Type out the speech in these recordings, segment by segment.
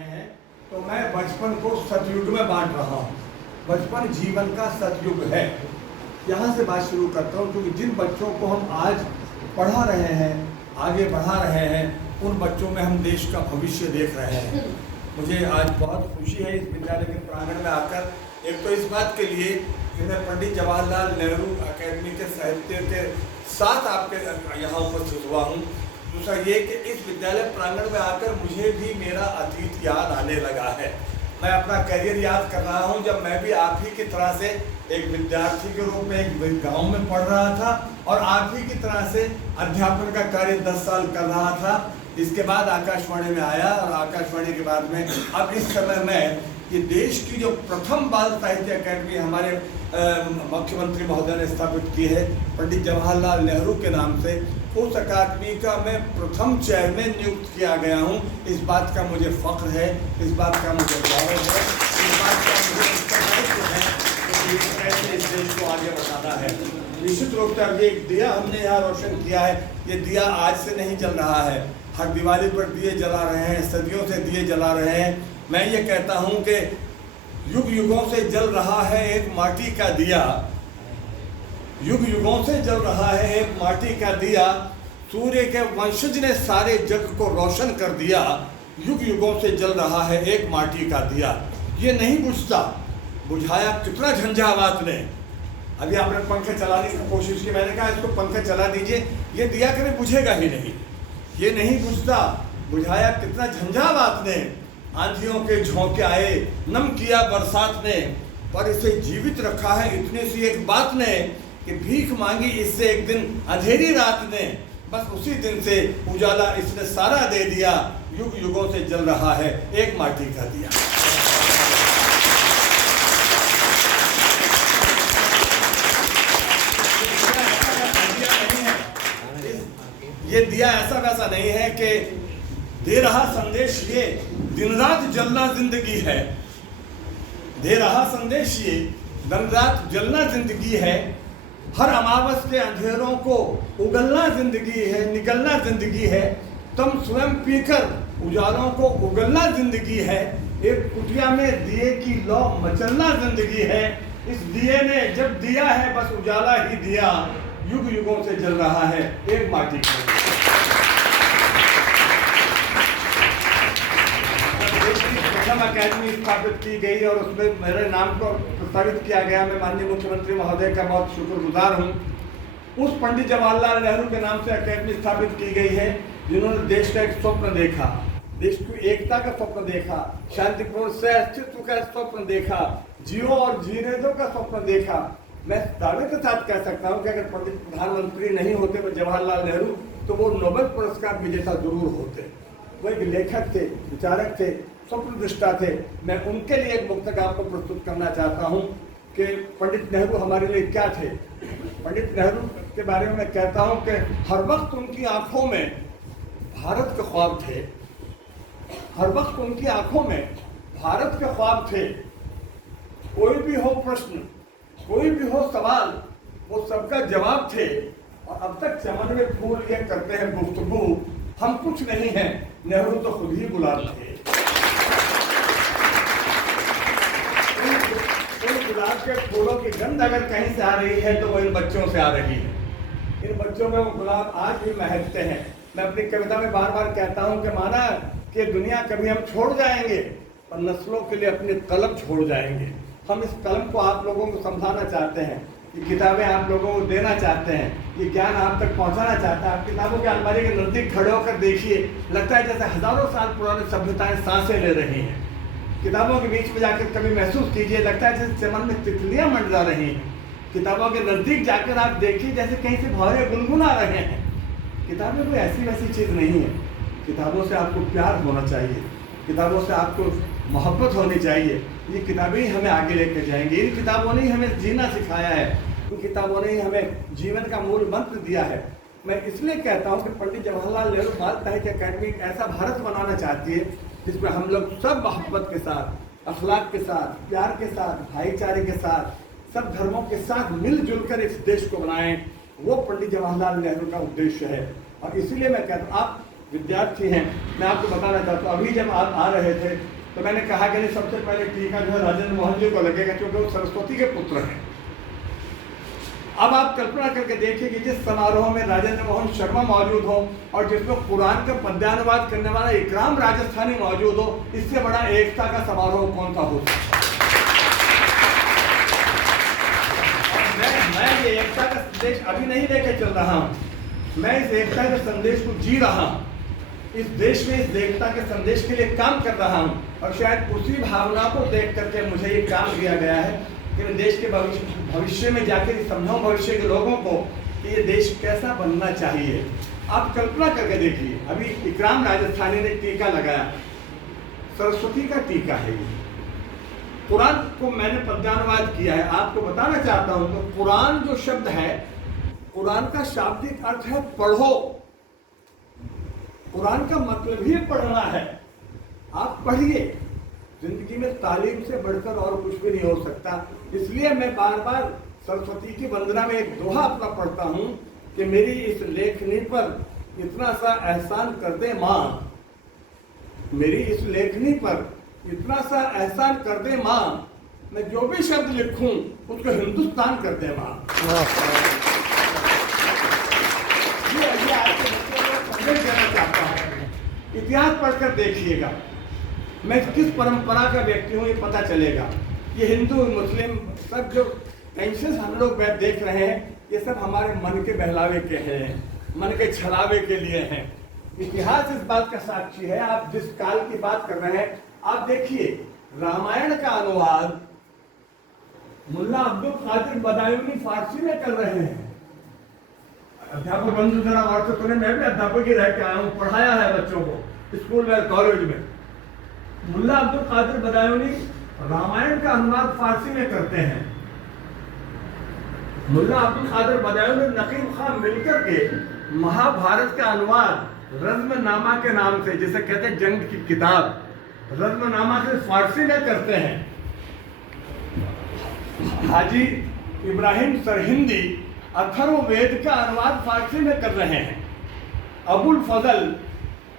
रहे हैं तो मैं बचपन को सतयुग में बांट रहा हूँ। बचपन जीवन का सतयुग है। यहाँ से बात शुरू करता हूँ क्योंकि जिन बच्चों को हम आज पढ़ा रहे हैं, आगे बढ़ा रहे हैं, उन बच्चों में हम देश का भविष्य देख रहे हैं। मुझे आज बहुत खुशी है इस विद्यालय के प्रांगण में आकर। एक तो इस बात के लिए कि मैं पंडित जवाहरलाल नेहरू अकेडमी के साहित्य के साथ आपके यहाँ उपस्थित हुआ हूँ। दूसरा ये कि इस विद्यालय प्रांगण में आकर मुझे भी मेरा अतीत याद आने लगा है। मैं अपना करियर याद कर रहा हूँ जब मैं भी आप ही की तरह से एक विद्यार्थी के रूप में एक गांव में पढ़ रहा था और आप ही की तरह से अध्यापन का कार्य 10 साल कर रहा था। इसके बाद आकाशवाणी में आया और आकाशवाणी के बाद में अब इस समय में ये देश की जो प्रथम बाल साहित्य अकेडमी हमारे मुख्यमंत्री महोदय ने स्थापित की है पंडित जवाहरलाल नेहरू के नाम से, उस अकादमी का मैं प्रथम चेयरमैन नियुक्त किया गया हूँ। इस बात का मुझे फख्र है, इस बात का मुझे गौरव है, इस बात का मुझे उत्तरदायित्व है कि कैसे इस देश को आगे बढ़ाना है। निश्चित रूप से अब ये दिया हमने यहाँ रोशन किया है, ये दिया आज से नहीं जल रहा है। हर दिवाली पर दिए जला रहे हैं, सदियों से दिए जला रहे हैं। मैं ये कहता हूँ कि युग युगों से जल रहा है एक माटी का दिया, युग युगों से जल रहा है एक माटी का दिया, सूर्य के वंशज ने सारे जग को रोशन कर दिया। युग युगों से जल रहा है एक माटी का दिया, ये नहीं बुझता, बुझाया कितना झंझावात ने। अभी आपने पंखे चलाने की कोशिश की, मैंने कहा इसको पंखा चला दीजिए, ये दिया कभी बुझेगा ही नहीं, ये नहीं बुझता, बुझाया कितना झंझावात ने। आंधियों के झोंके आए, नम किया बरसात ने, पर इसे जीवित रखा है इतनी सी एक बात ने कि भीख मांगी इससे एक दिन अंधेरी रात ने, बस उसी दिन से उजाला इसने सारा दे दिया। युग युगों से जल रहा है एक माटी का दिया। ये दिया ऐसा वैसा नहीं है कि दे रहा संदेश ये दिन रात जलना जिंदगी है, दे रहा संदेश ये दिन रात जलना जिंदगी है। हर अमावस के अंधेरों को उगलना जिंदगी है, निकलना जिंदगी है। तुम स्वयं पीकर उजालों को उगलना जिंदगी है। एक कुटिया में दिए की लौ मचलना जिंदगी है। इस दिए ने जब दिया है बस उजाला ही दिया। युग युगों से जल रहा है एक माटी का। अकेडमी स्थापित की गई और उसमें मेरे नाम को प्रस्तावित किया गया। मैं माननीय मुख्यमंत्री महोदय का बहुत शुक्रगुजार हूँ। उस पंडित जवाहरलाल नेहरू के नाम से अकेडमी स्थापित की गई है जिन्होंने देश का एक स्वप्न देखा, देश की एकता का स्वप्न देखा, शांतिपूर्ण सह अस्तित्व का स्वप्न देखा, जियो और जीने दो का स्वप्न देखा। मैं दावे के साथ कह सकता हूँ कि अगर पंडित प्रधानमंत्री नहीं होते जवाहरलाल नेहरू तो वो नोबेल पुरस्कार विजेता जरूर होते। वो एक लेखक थे, विचारक थे, स्वप्नदृष्टा थे। मैं उनके लिए एक मुक्तक आपको प्रस्तुत करना चाहता हूँ कि पंडित नेहरू हमारे लिए क्या थे। पंडित नेहरू के बारे में मैं कहता हूँ कि हर वक्त उनकी आंखों में भारत के ख्वाब थे, हर वक्त उनकी आंखों में भारत के ख्वाब थे। कोई भी हो प्रश्न, कोई भी हो सवाल, वो सबका जवाब थे। और अब तक चमन में फूल ये करते हैं गुफ्तगू, हम कुछ नहीं हैं, नेहरू तो खुद ही गुलाब थे। गुलाब के फूलों की गंध अगर कहीं से आ रही है तो वो इन बच्चों से आ रही है। इन बच्चों में वो गुलाब आज भी महकते हैं। मैं अपनी कविता में बार बार कहता हूँ कि माना कि दुनिया कभी हम छोड़ जाएंगे और नस्लों के लिए अपनी कलम छोड़ जाएंगे। हम इस कलम को आप लोगों को समझाना चाहते हैं, ये किताबें आप लोगों को देना चाहते हैं, ये ज्ञान आप तक पहुंचाना चाहते हैं। आप किताबों के अलमारी के नजदीक खड़े होकर देखिए, लगता है जैसे हजारों साल पुरानी सभ्यताएं सांसें ले रही हैं। किताबों के बीच में जाकर कभी महसूस कीजिए, लगता है जैसे चमन में तितलियां मंडरा रही हैं। किताबों के नजदीक जाकर आप देखिए जैसे कहीं से भौरे गुनगुना रहे हैं। किताबें कोई ऐसी वैसी चीज नहीं है। किताबों से आपको प्यार होना चाहिए, किताबों से आपको मोहब्बत होनी चाहिए। ये किताबें ही हमें आगे लेकर जाएंगी। इन किताबों ने ही हमें जीना सिखाया है, इन किताबों ने ही हमें जीवन का मूल मंत्र दिया है। मैं इसलिए कहता हूँ कि पंडित जवाहरलाल नेहरू बाल साहित्य अकेडमी एक ऐसा भारत बनाना चाहती है जिसमें हम लोग सब मोहब्बत के साथ, अखलाक के साथ, प्यार के साथ, भाईचारे के साथ, सब धर्मों के साथ मिलजुल कर इस देश को बनाएं। वो पंडित जवाहरलाल नेहरू का उद्देश्य है। और इसीलिए मैं कहता हूँ, आप विद्यार्थी हैं, मैं आपको बताना चाहता हूँ, अभी जब आप आ रहे थे तो मैंने कहा कि नहीं, सबसे पहले टीका जो है राजेंद्र मोहन जी को लगेगा, क्योंकि वो सरस्वती के पुत्र हैं। अब आप कल्पना करके देखिए कि जिस समारोह में राजेंद्र मोहन शर्मा मौजूद हो और जिसमें कुरान का पद्यानुवाद करने वाला इकराम राजस्थानी मौजूद हो, इससे बड़ा एकता का समारोह कौन सा हो सकता है। मैं ये एकता का संदेश अभी नहीं लेके चल रहा हूँ, मैं इस एकता के संदेश को जी रहा हूँ, इस देश में इस एकता के संदेश के लिए काम कर रहा हूँ, और शायद उसी भावना को देख करके मुझे ये काम दिया गया है कि मैं देश के भविष्य में जाकर समझाऊं भविष्य के लोगों को कि ये देश कैसा बनना चाहिए। आप कल्पना करके देखिए, अभी इकराम राजस्थानी ने टीका लगाया, सरस्वती का टीका है ये। कुरान को मैंने पद्यानुवाद किया है, आपको बताना चाहता हूं तो कुरान जो शब्द है, कुरान का शाब्दिक अर्थ है पढ़ो। कुरान का मतलब ही पढ़ना है। आप पढ़िए, जिंदगी में तालीम से बढ़कर और कुछ भी नहीं हो सकता। इसलिए मैं बार बार सरस्वती की वंदना में एक दोहा अपना पढ़ता हूं कि मेरी इस लेखनी पर इतना सा एहसान कर दे माँ, मेरी इस लेखनी पर इतना सा एहसान कर दे माँ, मैं जो भी शब्द लिखूं उसको हिंदुस्तान कर दे माँ। ये आपके संदेश देना चाहता हूं। इतिहास पढ़कर देखिएगा, मैं किस परंपरा का व्यक्ति हूँ ये पता चलेगा। ये हिंदू मुस्लिम सब जो टेंशन हम लोग देख रहे हैं, ये सब हमारे मन के बहलावे के हैं, मन के छलावे के लिए हैं। इतिहास इस बात का साक्षी है। आप जिस काल की बात कर रहे हैं, आप देखिए रामायण का अनुवाद मुल्ला अब्दुल कादिर बदायूनी फारसी में कर रहे हैं। अध्यापक बंधु जरा और से सुने, मैं भी अध्यापक ही रह के आया हूँ, पढ़ाया है बच्चों को स्कूल में, कॉलेज में। मुल्ला अब्दुल कादिर बदायूनी रामायण का अनुवाद फारसी में करते हैं। मुल्ला अब्दुल कादिर बदायूनी नकीब खान मिलकर के महाभारत का अनुवाद रज़्मनामा के नाम से, जिसे कहते हैं जंग की किताब, रज़्मनामा से फारसी में करते हैं। हाजी इब्राहिम सरहिंदी अथर्ववेद का अनुवाद फारसी में कर रहे हैं। अबुल फजल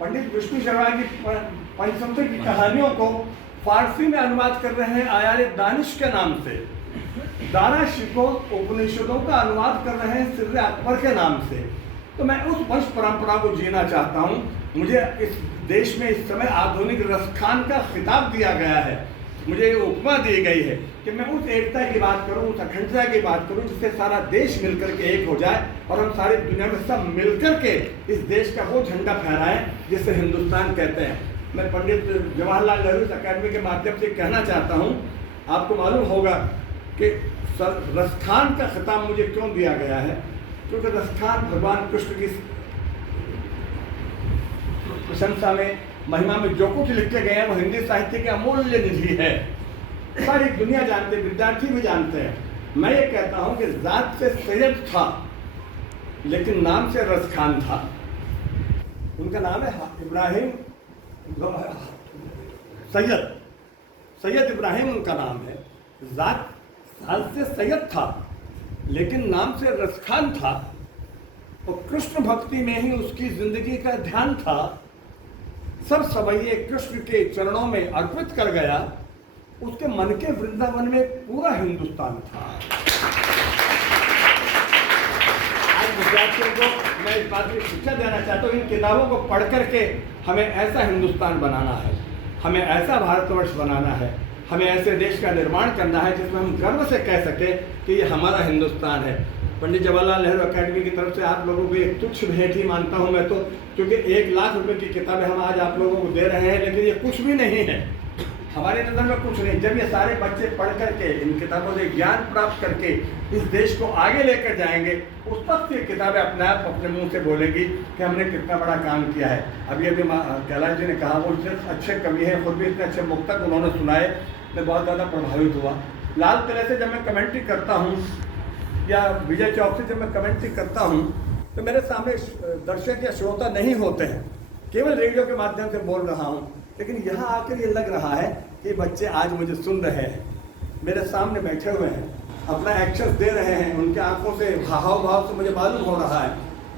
पंडित विष्णु शर्मा की पंचतंत्र की कहानियों को फारसी में अनुवाद कर रहे हैं आयार दानिश के नाम से। दारा शिको उपनिषदों का अनुवाद कर रहे हैं सिर्र अकबर के नाम से। तो मैं उस वंश परंपरा को जीना चाहता हूँ। मुझे इस देश में इस समय आधुनिक रसखान का खिताब दिया गया है, मुझे ये उपमा दी गई है कि मैं उस एकता की बात करूं, उस अखंडता की बात करूं, जिससे सारा देश मिलकर के एक हो जाए और हम सारी दुनिया में सब मिलकर के इस देश का वो झंडा फहराएं जिसे हिंदुस्तान कहते हैं। मैं पंडित जवाहरलाल नेहरू अकेडमी के माध्यम से कहना चाहता हूं, आपको मालूम होगा कि रसखान का खिताब मुझे क्यों दिया गया है, क्योंकि रसखान भगवान कृष्ण की प्रशंसा में, महिमा में जो कुछ लिखे गए हैं वो हिंदी साहित्य की अमूल्य निधि है। सारी दुनिया जानते, विद्यार्थी भी जानते हैं। मैं ये कहता हूं कि जात से सैयद था लेकिन नाम से रसखान था। उनका नाम है इब्राहिम सैयद इब्राहिम उनका नाम है। जात से सैयद था लेकिन नाम से रसखान था। और कृष्ण भक्ति में ही उसकी जिंदगी का ध्यान था। सब सवैये कृष्ण के चरणों में अर्पित कर गया। उसके मन के वृंदावन में पूरा हिंदुस्तान था। आज विद्यार्थियों को मैं इस बात की शिक्षा देना चाहता हूँ, इन किताबों को पढ़ करके हमें ऐसा हिंदुस्तान बनाना है, हमें ऐसा भारतवर्ष बनाना है, हमें ऐसे देश का निर्माण करना है जिसमें हम गर्व से कह सकें कि ये हमारा हिंदुस्तान है। पंडित जवाहरलाल नेहरू अकेडमी की तरफ से आप लोगों को एक तुच्छ भेंट ही मानता हूं मैं तो, क्योंकि 1 लाख रुपए की किताबें हम आज आप लोगों को दे रहे हैं, लेकिन ये कुछ भी नहीं है हमारे नज़र में, कुछ नहीं। जब ये सारे बच्चे पढ़ करके इन किताबों से ज्ञान प्राप्त करके इस देश को आगे लेकर जाएंगे, उस वक्त ये किताबें अपने आप अपने मुंह से बोलेंगी कि हमने कितना बड़ा काम किया है। अभी कैलाश जी ने कहा, वो इतने अच्छे कवि हैं, खुद भी इतने अच्छे मुक्तक उन्होंने सुनाए, मैं बहुत ज़्यादा प्रभावित हुआ। लाल किले से जब मैं कमेंट्री करता हूँ या विजय चौक से जब मैं कमेंट्री करता हूँ तो मेरे सामने दर्शक या श्रोता नहीं होते हैं, केवल रेडियो के माध्यम से बोल रहा हूँ। लेकिन यहाँ आकर ये लग रहा है कि बच्चे आज मुझे सुन रहे हैं, मेरे सामने बैठे हुए हैं, अपना एक्शन दे रहे हैं, उनके आंखों से हाव भाव से मुझे मालूम हो रहा है।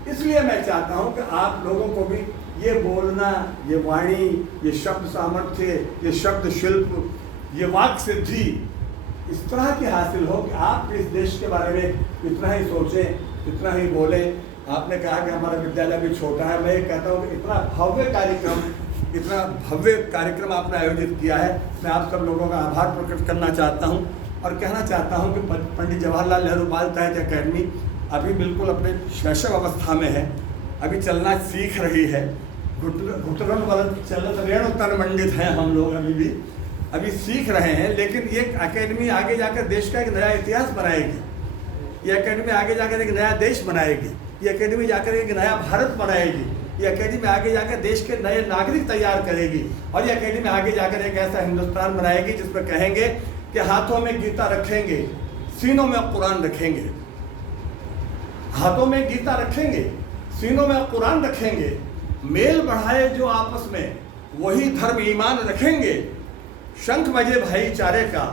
इसलिए मैं चाहता हूँ कि आप लोगों को भी ये बोलना, ये वाणी, ये शब्द सामर्थ्य, ये शब्द शिल्प, ये वाक सिद्धि इस तरह की हासिल हो कि आप इस देश के बारे में इतना ही सोचें, इतना ही बोलें। आपने कहा कि हमारा विद्यालय भी छोटा है, मैं ये कहता हूँ कि इतना भव्य कार्यक्रम आपने आयोजित किया है। मैं आप सब लोगों का आभार प्रकट करना चाहता हूँ और कहना चाहता हूँ कि पंडित जवाहरलाल नेहरू बाल साहित्य अकेडमी अभी बिल्कुल अपने शैशव अवस्था में है, अभी चलना सीख रही है। घुटन वलन चलत रेणु तन मंडित हैं हम लोग, अभी सीख रहे हैं। लेकिन ये अकेडमी आगे जाकर देश का एक नया इतिहास बनाएगी, ये अकेडमी आगे जाकर एक नया देश बनाएगी, ये अकेडमी जाकर एक नया भारत बनाएगी, ये अकेडमी आगे जाकर देश के नए नागरिक तैयार करेगी और ये अकेडमी आगे जाकर एक ऐसा हिंदुस्तान बनाएगी जिसमें कहेंगे कि हाथों में गीता रखेंगे, सीनों में कुरान रखेंगे। हाथों में गीता रखेंगे, सीनों में कुरान रखेंगे, मेल बढ़ाए जो आपस में वही धर्म ईमान रखेंगे। शंख बजे भाईचारे का,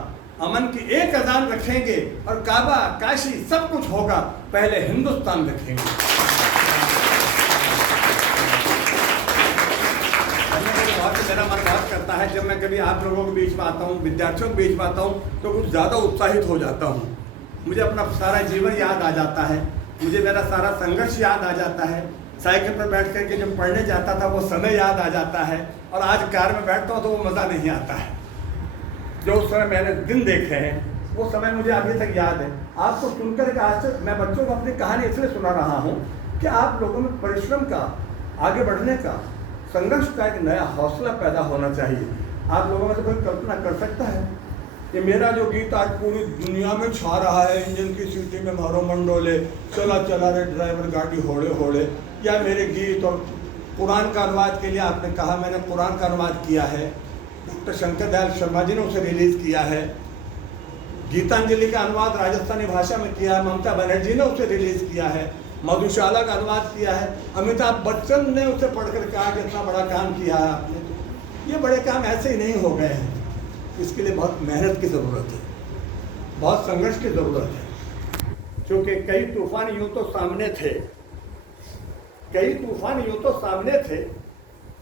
अमन की एक अजान रखेंगे और काबा काशी सब कुछ होगा, पहले हिंदुस्तान रखेंगे। मेरा मन बहुत करता है जब मैं कभी आप लोगों के बीच में आता हूँ, विद्यार्थियों के बीच में आता हूँ तो कुछ ज़्यादा उत्साहित हो जाता हूँ। मुझे अपना सारा जीवन याद आ जाता है, मुझे मेरा सारा संघर्ष याद आ जाता है। साइकिल पर बैठ करके जब पढ़ने जाता था वो समय याद आ जाता है और आज कार में बैठता हूँ तो वो मज़ा नहीं आता है। जो उस समय मैंने दिन देखे हैं वो समय मुझे अभी तक याद है। आपको सुनकर के आज मैं बच्चों को अपनी कहानी इसलिए सुना रहा हूँ कि आप लोगों में परिश्रम का, आगे बढ़ने का, संघर्ष का एक नया हौसला पैदा होना चाहिए। आप लोगों में से कोई कल्पना कर सकता है कि मेरा जो गीत आज पूरी दुनिया में छा रहा है, इंजन की सीटी में मारो मंडोले, चला चला रे ड्राइवर गाड़ी होड़े होड़े, या मेरे गीत और कुरान का अनुवाद के लिए आपने कहा मैंने कुरान का अनुवाद किया है, डॉक्टर शंकर दयाल शर्मा जी ने उसे रिलीज़ किया है। गीतांजलि का अनुवाद राजस्थानी भाषा में किया है, ममता बनर्जी ने उसे रिलीज़ किया है। मधुशाला का अनुवाद किया है, अमिताभ बच्चन ने उसे पढ़कर कहा कि इतना बड़ा काम किया है आपने। तो ये बड़े काम ऐसे ही नहीं हो गए हैं, इसके लिए बहुत मेहनत की ज़रूरत है, बहुत संघर्ष की ज़रूरत है। क्योंकि कई तूफान यूँ तो सामने थे, कई तूफान यूँ तो सामने थे,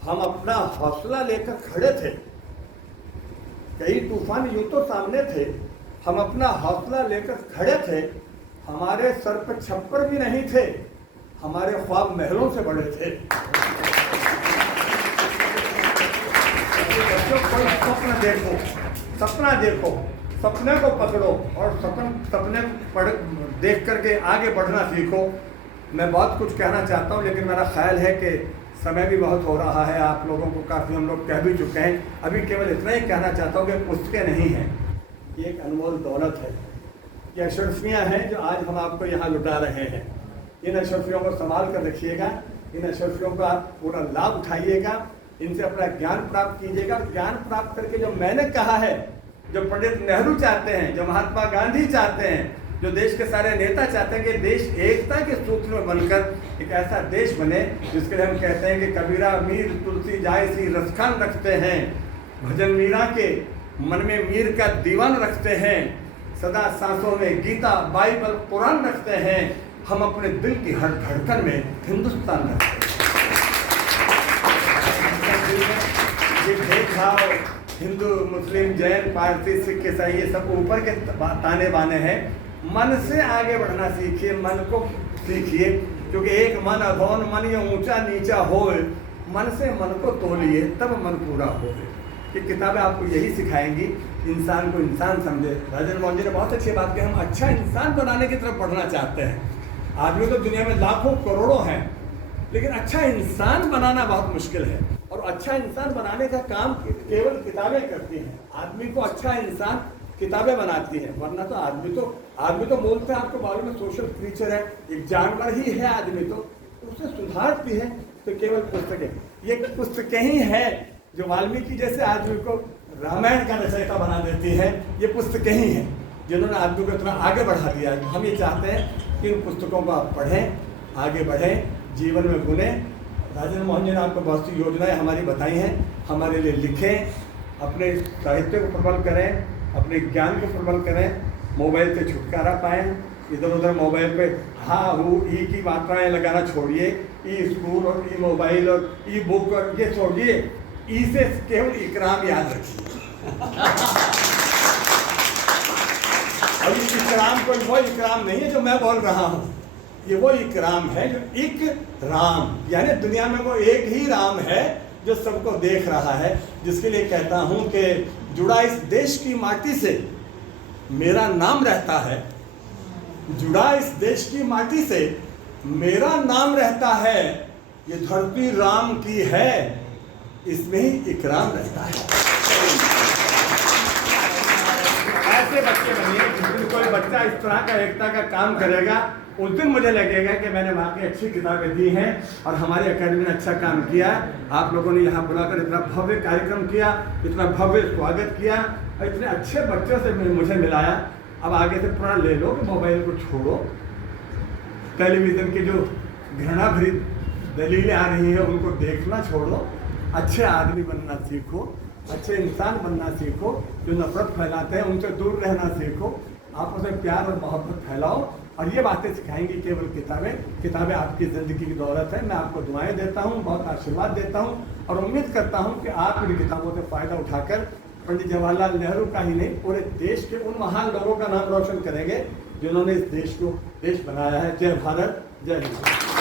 हम अपना हौसला लेकर खड़े थे। कई तूफान यूँ तो सामने थे, हम अपना हौसला लेकर खड़े थे। हमारे सर पर छप्पर भी नहीं थे, हमारे ख्वाब महलों से बड़े थे। बच्चों कोई स्वप्न देखो, सपना देखो, सपने को पकड़ो और सपने पढ़ देख करके आगे बढ़ना सीखो। मैं बहुत कुछ कहना चाहता हूँ लेकिन मेरा ख्याल है कि समय भी बहुत हो रहा है, आप लोगों को काफ़ी हम लोग कह भी चुके हैं। अभी केवल इतना ही कहना चाहता हूँ कि पुस्तकें नहीं हैं, ये एक अनमोल दौलत है, ये अशरफियाँ हैं जो आज हम आपको यहाँ लुटा रहे हैं। इन अशरफियों को संभाल कर रखिएगा, इन अशरफियों का पूरा लाभ उठाइएगा, इनसे अपना ज्ञान प्राप्त कीजिएगा। ज्ञान प्राप्त करके जो मैंने कहा है, जो पंडित नेहरू चाहते हैं, जो महात्मा गांधी चाहते हैं, जो देश के सारे नेता चाहते हैं कि देश एकता के सूत्र में बनकर एक ऐसा देश बने जिसके लिए हम कहते हैं कि कबीरा मीर तुलसी जाय सी रसखान रखते हैं, भजन मीरा के मन में मीर का दीवान रखते हैं, सदा सांसों में गीता बाइबल कुरान रखते हैं, हम अपने दिल की हर धड़कन में हिंदुस्तान रखते हैं। ये भेदभाव हिंदू मुस्लिम जैन पारसी सिख ईसाई ये सब ऊपर के ताने बाने हैं। मन से आगे बढ़ना सीखिए, मन को सीखिए, क्योंकि एक मन अधौन मन ये ऊंचा नीचा होए, मन से मन को तोलिए तब मन पूरा होए। ये किताबें आपको यही सिखाएंगी, इंसान को इंसान समझे। राजन मोहन जी ने बहुत अच्छी बात की, हम अच्छा इंसान बनाने की तरफ बढ़ना चाहते हैं। आदमी तो दुनिया में लाखों करोड़ों हैं, लेकिन अच्छा इंसान बनाना बहुत मुश्किल है। और अच्छा इंसान बनाने का काम केवल किताबें करती हैं। आदमी को अच्छा इंसान किताबें बनाती हैं, वरना तो आदमी तो मूलतः आपको मालूम है सोशल क्रीचर है, एक जानवर ही है आदमी, तो उसे सुधारती है तो केवल पुस्तकें। ये पुस्तकें ही है जो वाल्मीकि जैसे आदमी को रामायण का रचयिता बना देती है। ये पुस्तकें ही हैं जिन्होंने आदमी को इतना आगे बढ़ा दिया है। हम ये चाहते हैं कि इन पुस्तकों को आप पढ़ें, आगे बढ़ें, जीवन में गुने। राजन मोहन जी ने आपको बहुत सी योजनाएं हमारी बताई हैं, हमारे लिए लिखें, अपने साहित्य को प्रबल करें, अपने ज्ञान को प्रबल करें, मोबाइल से छुटकारा पाएँ। इधर उधर मोबाइल पे हाँ हूँ ई की मात्राएं लगाना छोड़िए, ई स्कूल और ई मोबाइल और ई बुक और ये छोड़िए, ई से केवल इकराम याद रखिए। और ये इकराम कोई वो इकराम नहीं है जो मैं बोल रहा हूँ, ये वो इकराम है जो एक राम, यानी दुनिया में वो एक ही राम है जो सबको देख रहा है, जिसके लिए कहता हूँ कि जुड़ा इस देश की माटी से मेरा नाम रहता है, जुड़ा इस देश की माटी से मेरा नाम रहता है, ये धरती राम की है, इसमें ही इकराम रहता है। ऐसे बच्चे बनिए, जिस दिन कोई बच्चा इस तरह का एकता का काम करेगा उस दिन मुझे लगेगा कि मैंने वाकई अच्छी किताबें दी हैं और हमारी अकेडमी ने अच्छा काम किया। आप लोगों ने यहाँ बुलाकर इतना भव्य कार्यक्रम किया, इतना भव्य स्वागत किया और इतने अच्छे बच्चों से मुझे मिलाया। अब आगे से थोड़ा ले लो कि मोबाइल को छोड़ो, टेलीविज़न की जो घृणा भरी दलीलें आ रही है उनको देखना छोड़ो, अच्छे आदमी बनना सीखो, अच्छे इंसान बनना सीखो, जो नफरत फैलाते हैं उनसे दूर रहना सीखो, आपस में प्यार और मोहब्बत फैलाओ। और ये बातें सिखाएंगी केवल किताबें आपकी ज़िंदगी की दौलत है। मैं आपको दुआएं देता हूँ, बहुत आशीर्वाद देता हूँ और उम्मीद करता हूँ कि आप इन किताबों से फ़ायदा उठाकर पंडित जवाहरलाल नेहरू का ही नहीं, पूरे देश के उन महान लोगों का नाम रोशन करेंगे जिन्होंने इस देश को देश बनाया है। जय भारत, जय हिंद।